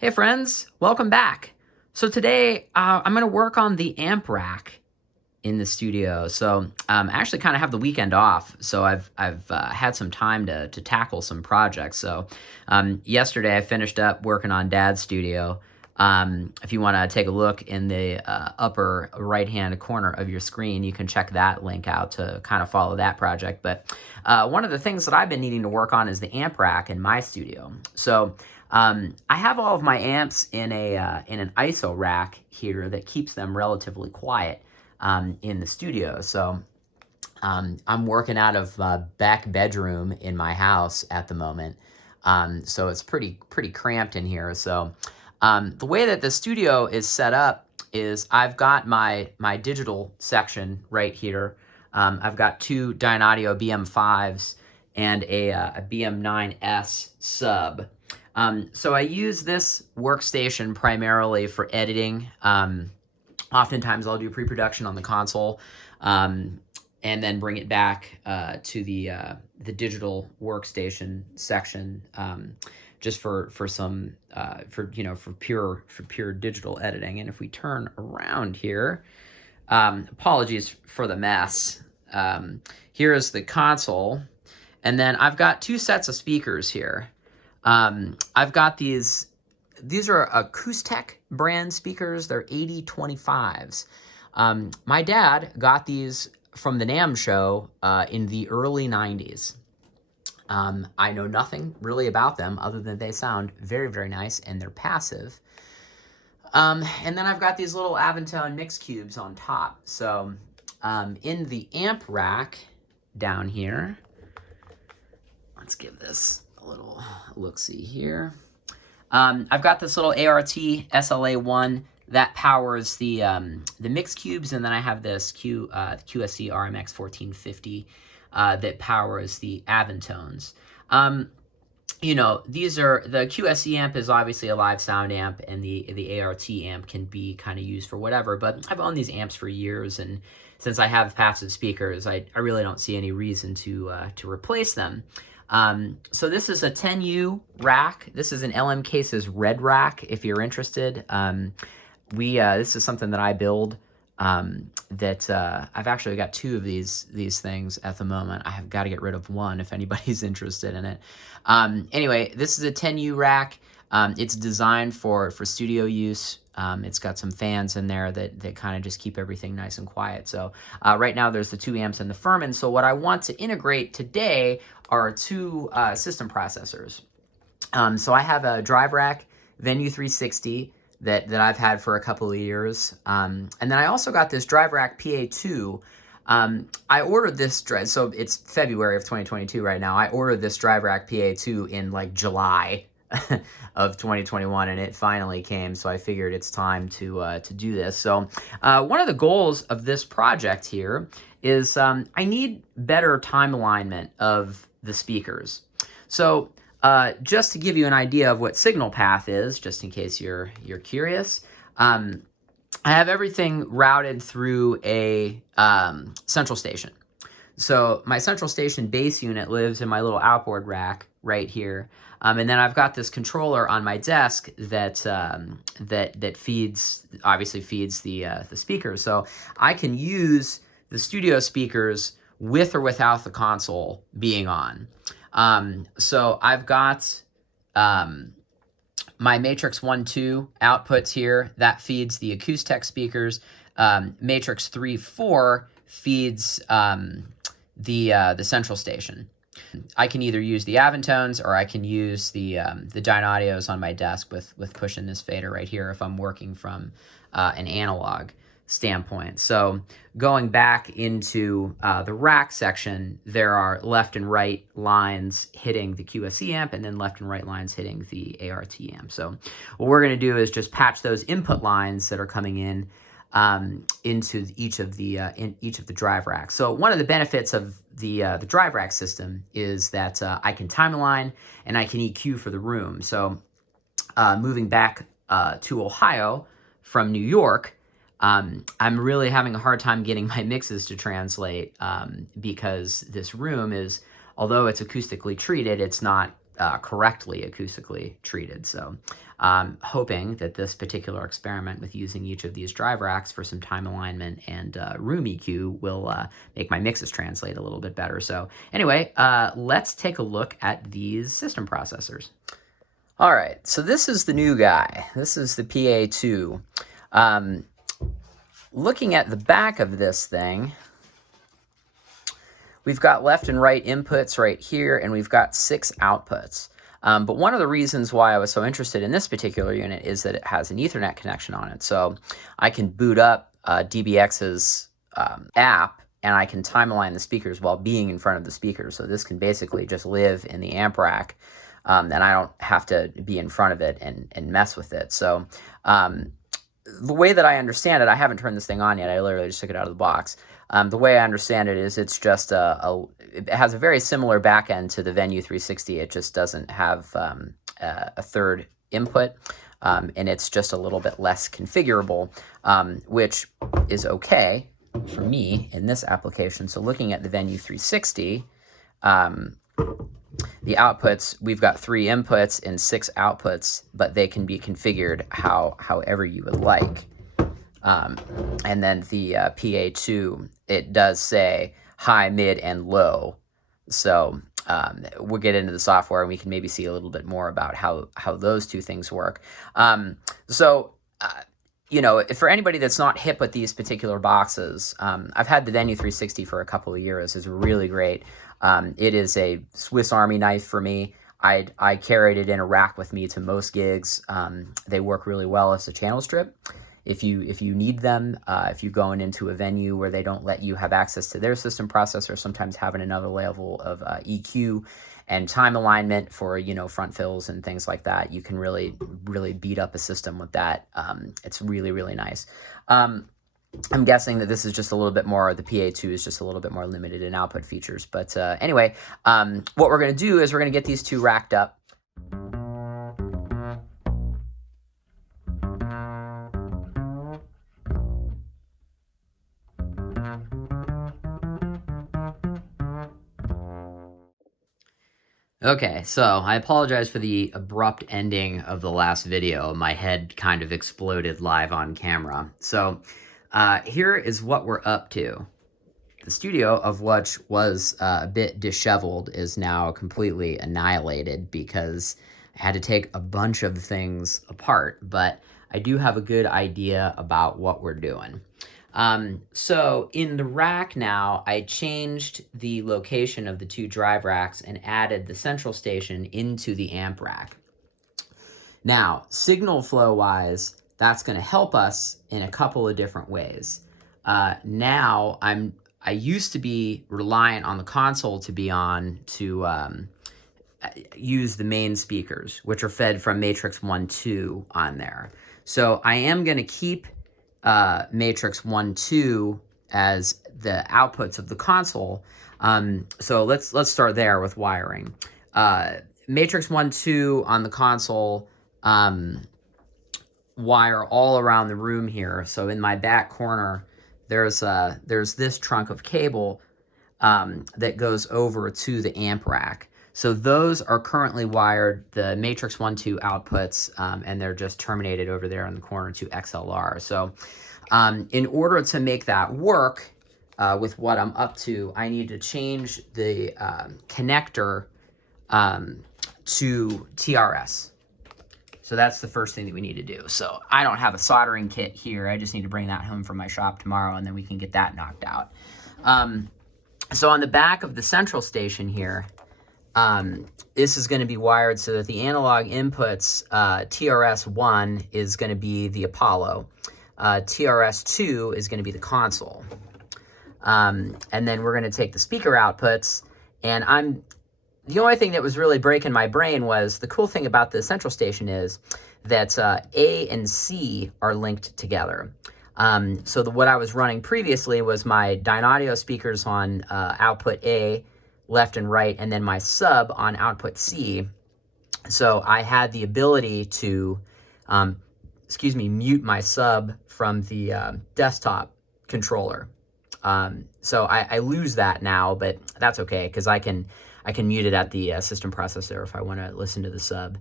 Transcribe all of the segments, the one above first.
Hey friends, welcome back. So today I'm going to work on the amp rack in the studio. So I actually kind of have the weekend off, so I've had some time to tackle some projects. So yesterday I finished up working on Dad's studio. If you want to take a look in the upper right-hand corner of your screen, you can check that link out to kind of follow that project. But one of the things that I've been needing to work on is the amp rack in my studio. So I have all of my amps in an ISO rack here that keeps them relatively quiet in the studio. So I'm working out of back bedroom in my house at the moment. So it's pretty cramped in here. So the way that the studio is set up is I've got my digital section right here. I've got two Dynaudio BM5s and a BM9S sub. So I use this workstation primarily for editing. Oftentimes I'll do pre-production on the console, and then bring it back to the digital workstation section, just for some for pure digital editing. And if we turn around here, apologies for the mess. Here is the console, and then I've got two sets of speakers here. I've got these are Acoustech brand speakers. They're 8025s. My dad got these from the NAMM show in the early 90s. I know nothing really about them other than they sound very, very nice and they're passive. And then I've got these little Aventone mix cubes on top. So in the amp rack down here, let's give this a little look-see here. I've got this little ART SLA1 that powers the mix cubes, and then I have this QSC RMX 1450 that powers the Aventones. These are, the QSC amp is obviously a live sound amp, and the ART amp can be kind of used for whatever, but I've owned these amps for years, and since I have passive speakers, I really don't see any reason to replace them. So this is a 10U rack. This is an LM Cases red rack, if you're interested. This is something that I build, that I've actually got two of these things at the moment. I have got to get rid of one if anybody's interested in it. Anyway, this is a 10U rack. It's designed for studio use. It's got some fans in there that kind of just keep everything nice and quiet. So right now there's the two amps and the Furman. So what I want to integrate today are two system processors. So I have a drive rack Venu360 that I've had for a couple of years. And then I also got this drive rack PA2. I ordered this, so it's February of 2022 right now. I ordered this drive rack PA2 in like July of 2021, and it finally came, so I figured it's time to do this. So one of the goals of this project here is I need better time alignment of the speakers. So just to give you an idea of what signal path is, just in case you're curious, I have everything routed through a central station. So my central station base unit lives in my little outboard rack right here. And then I've got this controller on my desk that obviously feeds the speakers. So I can use the studio speakers with or without the console being on. So I've got my Matrix 1-2 outputs here. That feeds the Acoustech speakers. Matrix 3-4 feeds the central station. I can either use the Aventones or I can use the Dynaudios on my desk with pushing this fader right here if I'm working from an analog standpoint. So going back into the rack section, there are left and right lines hitting the QSC amp and then left and right lines hitting the ART amp. So what we're going to do is just patch those input lines that are coming in into each of the drive racks. So one of the benefits of the drive rack system is that I can time align and I can EQ for the room. So moving back to Ohio from New York, I'm really having a hard time getting my mixes to translate because this room is, although it's acoustically treated, it's not correctly acoustically treated. So I'm hoping that this particular experiment with using each of these drive racks for some time alignment and room EQ will make my mixes translate a little bit better. So anyway, let's take a look at these system processors. All right, so this is the new guy. This is the PA2. Looking at the back of this thing, we've got left and right inputs right here, and we've got 6 outputs. But one of the reasons why I was so interested in this particular unit is that it has an Ethernet connection on it. So I can boot up DBX's app, and I can time align the speakers while being in front of the speakers. So this can basically just live in the amp rack, and I don't have to be in front of it and mess with it. So the way that I understand it, I haven't turned this thing on yet. I literally just took it out of the box. The way I understand it is it's just it has a very similar back end to the Venu360. It just doesn't have a third input, and it's just a little bit less configurable, which is okay for me in this application. So looking at the Venu360, the outputs, we've got 3 inputs and 6 outputs, but they can be configured however you would like. And then the PA2, it does say high, mid, and low. So we'll get into the software and we can maybe see a little bit more about how those 2 things work. You know, for anybody that's not hip with these particular boxes, I've had the Venu360 for a couple of years. It's really great. It is a Swiss Army knife for me. I carried it in a rack with me to most gigs. They work really well as a channel strip. If you need them, if you're going into a venue where they don't let you have access to their system processor, sometimes having another level of EQ and time alignment for, you know, front fills and things like that, you can really beat up a system with that. It's really, really nice. I'm guessing that this is just a little bit more, the PA2 is just a little bit more limited in output features. But anyway, what we're going to do is we're going to get these 2 racked up. Okay, so I apologize for the abrupt ending of the last video. My head kind of exploded live on camera. So here is what we're up to. The studio, of which was a bit disheveled, is now completely annihilated because I had to take a bunch of things apart, but I do have a good idea about what we're doing. So in the rack now, I changed the location of the 2 drive racks and added the central station into the amp rack. Now, signal flow wise, that's going to help us in a couple of different ways. Now I used to be reliant on the console to be on to use the main speakers, which are fed from Matrix 1-2 on there. So I am going to keep Matrix 1-2 as the outputs of the console. So let's start there with wiring. Matrix 1-2 on the console, wire all around the room here. So in my back corner, there's this trunk of cable that goes over to the amp rack. So those are currently wired, the Matrix 1-2 outputs, and they're just terminated over there in the corner to XLR. So in order to make that work with what I'm up to, I need to change the connector to TRS. So that's the first thing that we need to do. So I don't have a soldering kit here. I just need to bring that home from my shop tomorrow, and then we can get that knocked out. So on the back of the central station here, this is going to be wired so that the analog inputs, TRS1 is going to be the Apollo. TRS2 is going to be the console. And then we're going to take the speaker outputs, and the only thing that was really breaking my brain was the cool thing about the central station is that A and C are linked together. So what I was running previously was my Dynaudio speakers on output A, left and right, and then my sub on output C. So I had the ability to, mute my sub from the desktop controller. So I lose that now, but that's okay, because I can I can mute it at the system processor if I want to listen to the sub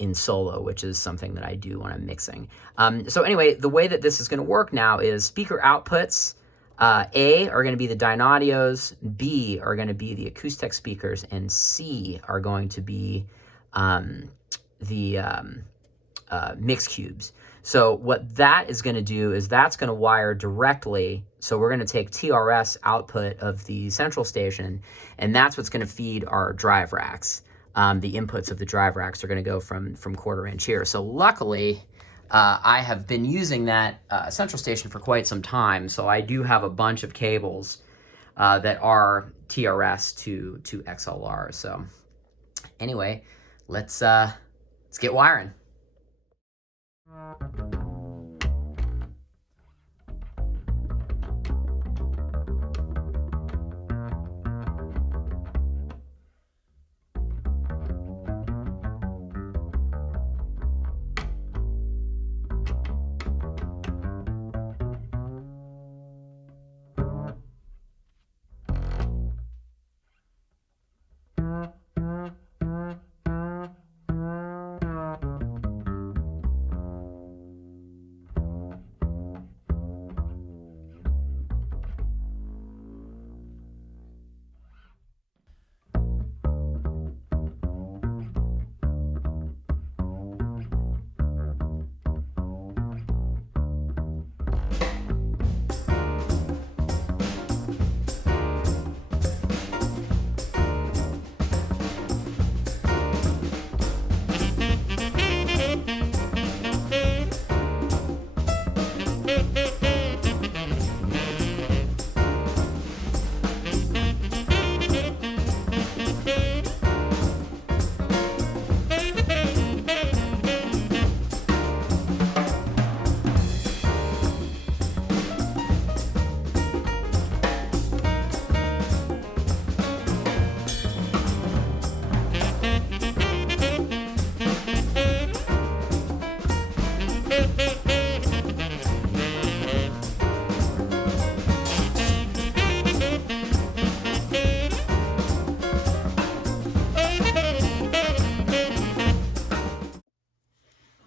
in solo, which is something that I do when I'm mixing. So anyway, the way that this is going to work now is speaker outputs, A are going to be the Dynaudios, B are going to be the Acoustech speakers, and C are going to be the mix cubes. So what that is going to do is that's going to wire directly. So we're going to take TRS output of the central station, and that's what's going to feed our drive racks. The inputs of the drive racks are going to go from quarter inch here. So luckily, I have been using that central station for quite some time. So I do have a bunch of cables that are TRS to XLR. So anyway, let's get wiring.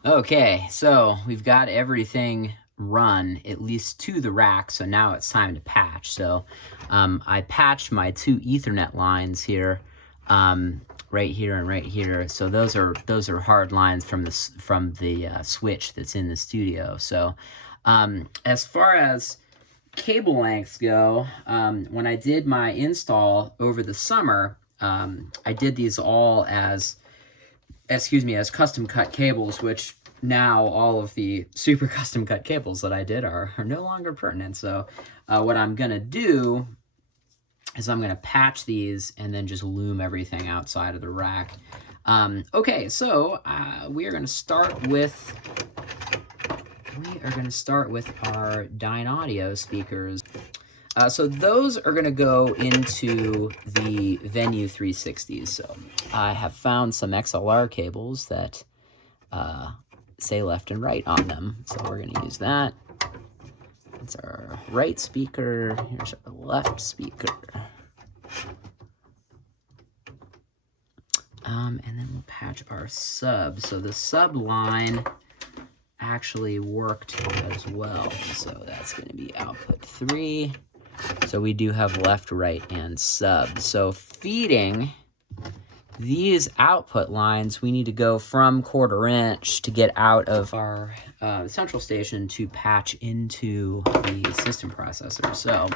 Okay, so we've got everything run, at least to the rack, so now it's time to patch. So I patched my two Ethernet lines here, right here and right here. So those are hard lines from the switch that's in the studio. So as far as cable lengths go, when I did my install over the summer, I did these all as custom cut cables, which now all of the super custom cut cables that I did are no longer pertinent. So what I'm gonna do is I'm gonna patch these and then just loom everything outside of the rack. Okay, so we are gonna start with our Dynaudio speakers. So those are going to go into the Venu360s. So I have found some XLR cables that say left and right on them. So we're going to use that. That's our right speaker. Here's our left speaker. And then we'll patch our sub. So the sub line actually worked as well. So that's going to be output 3. So we do have left, right, and sub. So feeding these output lines, we need to go from quarter inch to get out of our central station to patch into the system processor. So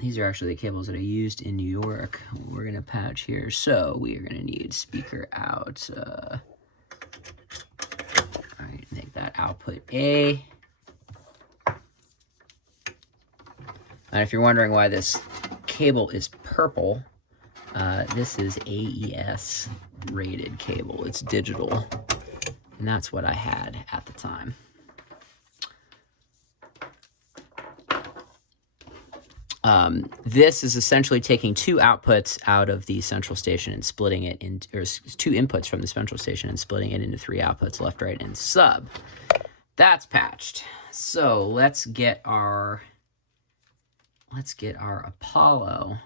these are actually the cables that I used in New York. We're going to patch here. So we are going to need speaker out. All right, make that output A. And if you're wondering why this cable is purple, this is AES rated cable. It's digital, and that's what I had at the time. This is essentially taking two outputs out of the central station and splitting it into, or two inputs from the central station and splitting it into 3 outputs, left, right, and sub. That's patched. So let's get our let's get our Apollo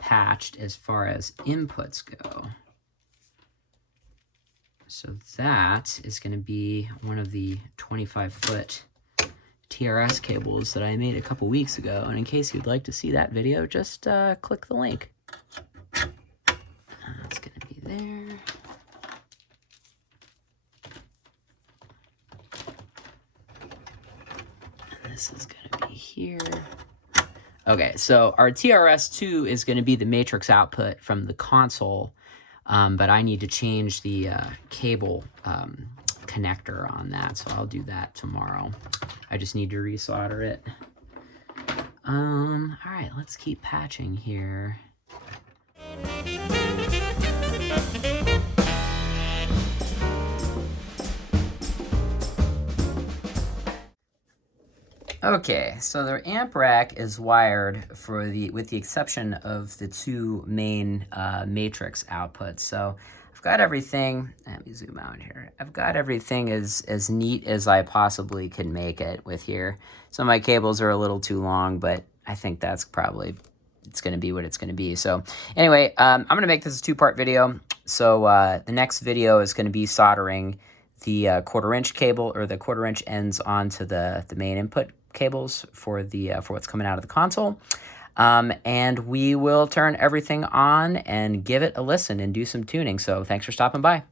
patched as far as inputs go. So that is going to be one of the 25-foot TRS cables that I made a couple weeks ago. And in case you'd like to see that video, just click the link. That's going to be there. And this is going to be here. Okay, so our TRS-2 is going to be the matrix output from the console, but I need to change the cable connector on that, so I'll do that tomorrow. I just need to resolder it. All right, let's keep patching here. Okay, so their amp rack is wired with the exception of the two main matrix outputs. So I've got everything. Let me zoom out here. I've got everything as neat as I possibly can make it with here. So my cables are a little too long, but I think that's probably it's going to be what it's going to be. So anyway, I'm going to make this a two-part video. So the next video is going to be soldering the 1/4 inch cable, or the 1/4 inch ends onto the main input cables for what's coming out of the console. And we will turn everything on and give it a listen and do some tuning. So thanks for stopping by.